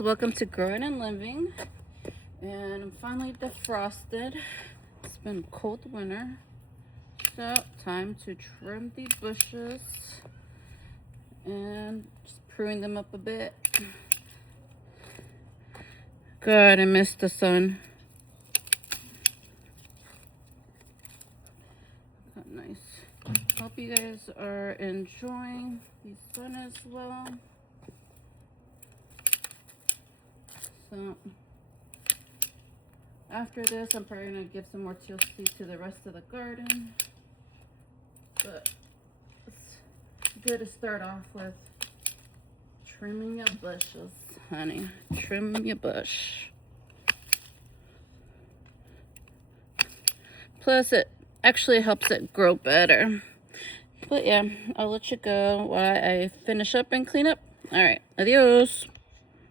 Welcome to Growing and Living, and I'm finally defrosted. It's been a cold winter, so time to trim the bushes and just prune them up a bit. God, I miss the sun. Oh, nice. Hope you guys are enjoying the sun as well. So after this, I'm probably gonna give some more TLC to the rest of the garden, but it's good to start off with trimming your bushes, honey. Trim your bush. Plus, it actually helps it grow better. But yeah, I'll let you go while I finish up and clean up. All right, adios.